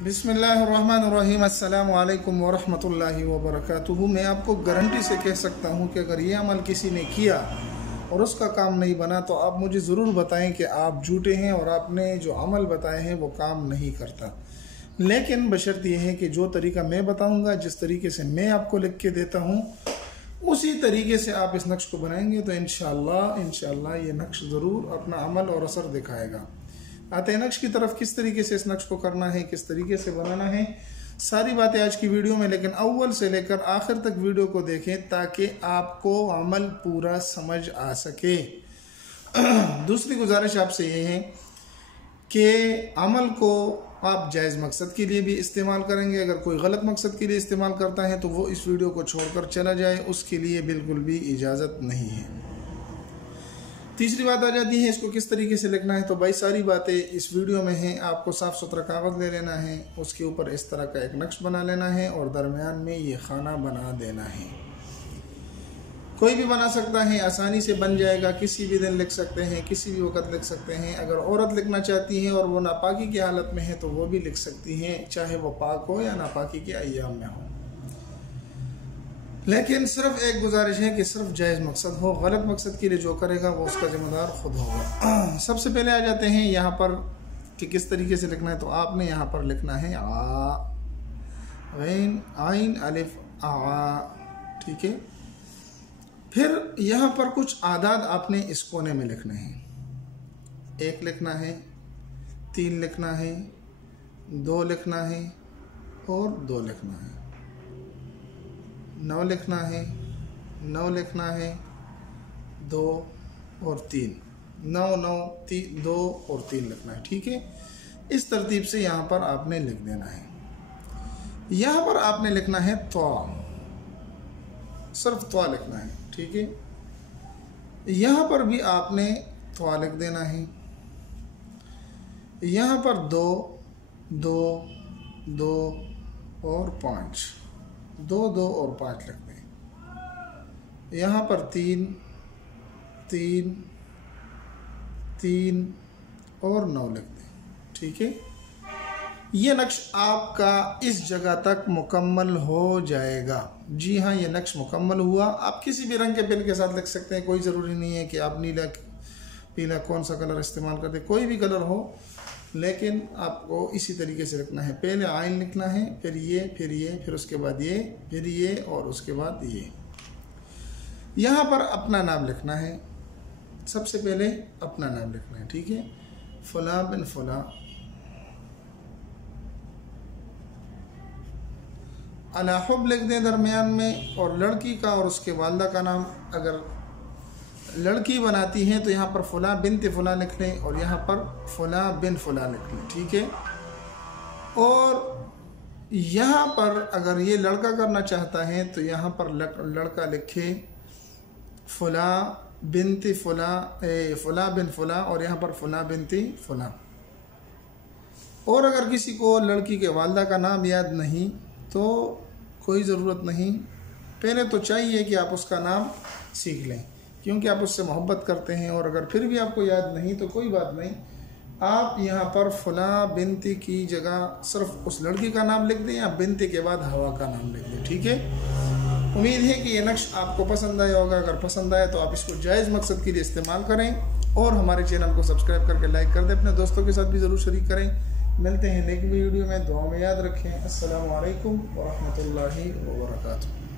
बिस्मिल्लाहिर्रहमानिर्रहीम अस्सलामु अलैकुम वरहमतुल्लाहि वबरकातुहू। मैं आपको गारंटी से कह सकता हूँ कि अगर ये अमल किसी ने किया और उसका काम नहीं बना तो आप मुझे ज़रूर बताएं कि आप झूठे हैं और आपने जो अमल बताए हैं वो काम नहीं करता। लेकिन बशर्त यह है कि जो तरीका मैं बताऊँगा, जिस तरीके से मैं आपको लिख के देता हूँ, उसी तरीके से आप इस नक्श को बनाएंगे तो इंशाअल्लाह ये नक्श ज़रूर अपना अमल और असर दिखाएगा। आते हैं नक्श की तरफ। किस तरीके से इस नक्श को करना है, किस तरीके से बनाना है, सारी बातें आज की वीडियो में, लेकिन अव्वल से लेकर आखिर तक वीडियो को देखें ताकि आपको अमल पूरा समझ आ सके। दूसरी गुजारिश आपसे ये है कि अमल को आप जायज़ मकसद के लिए भी इस्तेमाल करेंगे। अगर कोई गलत मकसद के लिए इस्तेमाल करता है तो वो इस वीडियो को छोड़कर चला जाए, उसके लिए बिल्कुल भी इजाज़त नहीं है। तीसरी बात आ जाती है इसको किस तरीके से लिखना है। तो भाई सारी बातें इस वीडियो में हैं। आपको साफ़ सुथरा कागज़ ले लेना है, उसके ऊपर इस तरह का एक नक्श बना लेना है और दरमियान में ये खाना बना देना है। कोई भी बना सकता है, आसानी से बन जाएगा। किसी भी दिन लिख सकते हैं, किसी भी वक्त लिख सकते हैं। अगर औरत लिखना चाहती है और वो नापाकी की हालत में है तो वो भी लिख सकती हैं, चाहे वो पाक हो या नापाकी के अय्याम में हो। लेकिन सिर्फ एक गुजारिश है कि सिर्फ जायज़ मकसद हो। गलत मकसद के लिए जो करेगा वो उसका जिम्मेदार खुद होगा। सबसे पहले आ जाते हैं यहाँ पर कि किस तरीके से लिखना है। तो आपने यहाँ पर लिखना है आ गैन आइन अलिफ आ, ठीक है। फिर यहाँ पर कुछ आदाद आपने इस कोने में लिखने हैं। 1 लिखना है, 3 लिखना है, 2 लिखना है और 2 लिखना है, 9 लिखना है, 9 लिखना है, 2 और 3, 9 9 3 2 और 3 लिखना है, ठीक है। इस तरतीब से यहाँ पर आपने लिख देना है। यहाँ पर आपने लिखना है त्वा, सिर्फ त्वा लिखना है, ठीक है। यहाँ पर भी आपने त्वा लिख देना है। यहाँ पर 2 2 2 और 5, 2 2 और 5 लिख दें। यहाँ पर 3 3 3 और 9 लिख दें, ठीक है। ये नक्श आपका इस जगह तक मुकम्मल हो जाएगा। जी हाँ, ये नक्श मुकम्मल हुआ। आप किसी भी रंग के पेन के साथ लिख सकते हैं, कोई ज़रूरी नहीं है कि आप नीला पीला कौन सा कलर इस्तेमाल करते, कोई भी कलर हो, लेकिन आपको इसी तरीके से लिखना है। पहले आइन लिखना है, फिर ये, फिर ये, फिर उसके बाद ये, फिर ये और उसके बाद ये। यहाँ पर अपना नाम लिखना है। सबसे पहले अपना नाम लिखना है, ठीक है। फला बिन फला, अला हुब लिख दें दरमियान में, और लड़की का और उसके वालदा का नाम। अगर लड़की बनाती हैं तो यहाँ पर फ़ुला बिन्त फ़ुला लिख लें और यहाँ पर फ़ुला बिन फ़ुला लिख लें, ठीक है। और यहाँ पर अगर ये लड़का करना चाहता है तो यहाँ पर लड़का लिखे फ़ुला बिन्त फ़ुला, फ़ुला बिन फ़ुला, और यहाँ पर फ़ुला बिन्त फ़ुला। और अगर किसी को लड़की के वालदा का नाम याद नहीं तो कोई ज़रूरत नहीं। पहले तो चाहिए कि आप उसका नाम सीख लें, क्योंकि आप उससे मोहब्बत करते हैं। और अगर फिर भी आपको याद नहीं तो कोई बात नहीं, आप यहाँ पर फ़ुला बिनती की जगह सिर्फ उस लड़की का नाम लिख दें या बिनती के बाद हवा का नाम लिख दें, ठीक है। उम्मीद है कि ये नक्श आपको पसंद आया होगा। अगर पसंद आए तो आप इसको जायज़ मकसद के लिए इस्तेमाल करें और हमारे चैनल को सब्सक्राइब करके लाइक कर दें। अपने दोस्तों के साथ भी ज़रूर शरीक करें। मिलते हैं नेक्स्ट वीडियो में, दुआ में याद रखें। अस्सलामु अलैकुम व रहमतुल्लाहि व बरकातुहू।